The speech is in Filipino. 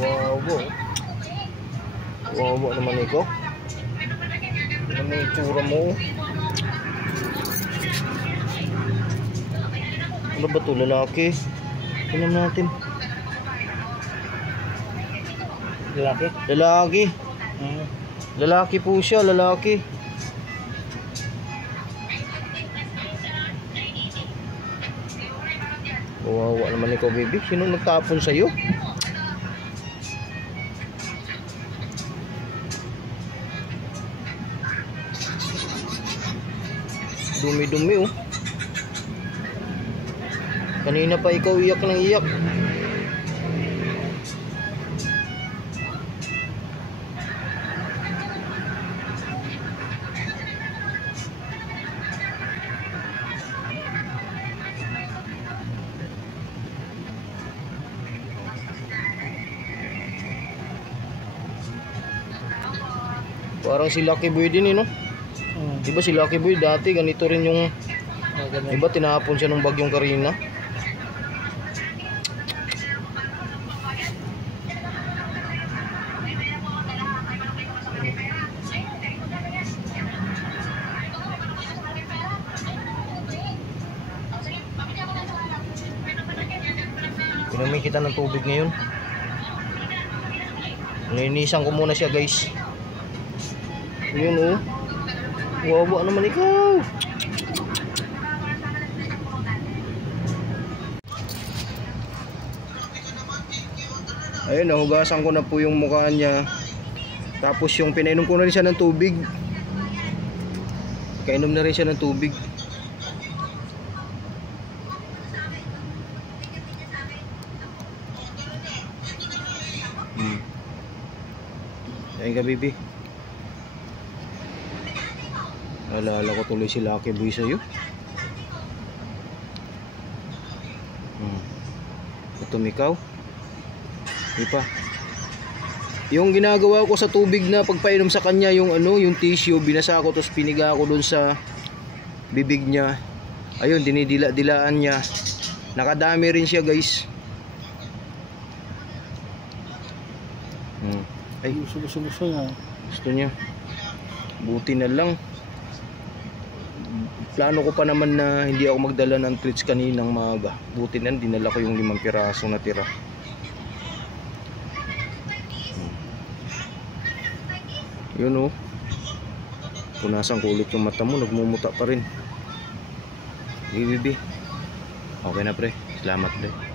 Wow. Wow naman ikaw. Ano yung itsura mo? Ano ba ito? Lalaki? Tingnan natin. Lalaki? Lalaki. Lalaki po siya, lalaki. Wawa naman ikaw, baby. Sino nagtapon sa'yo? Dumi-dumi oh. Kanina pa ikaw iyak ng iyak. Parang si Lucky Boy din no? Diba si Lucky Boy dati ganito rin yung diba tinapon siya ng bagyong Karina. Inumin kita ng tubig ngayon. Nilinisan ko muna siya guys. Yun oh. Wawa naman ikaw. Ayun, nahugasan ko na po yung mukha niya. Tapos yung pinainom ko na rin siya ng tubig. Kainom na rin siya ng tubig. Ayun ka baby. Alala ko tuloy si Lucky Boy sa'yo. Tumikaw. Di pa. Yung ginagawa ko sa tubig na pagpainom sa kanya, yung ano, yung tissue, binasa ko tapos piniga ko doon sa bibig niya. Ayun, dinidila-dilaan niya. Nakadami rin siya, guys. Ay, gusto niya. Gusto niya. Buti na lang. Plano ko pa naman na hindi ako magdala ng treats kaninang maaga. Buti na, dinala ko yung 5 pirasong natira. Yun oh. Punasan ko ulit yung mata mo, nagmumuta pa rin. Bibi. Okay na pre, salamat pre.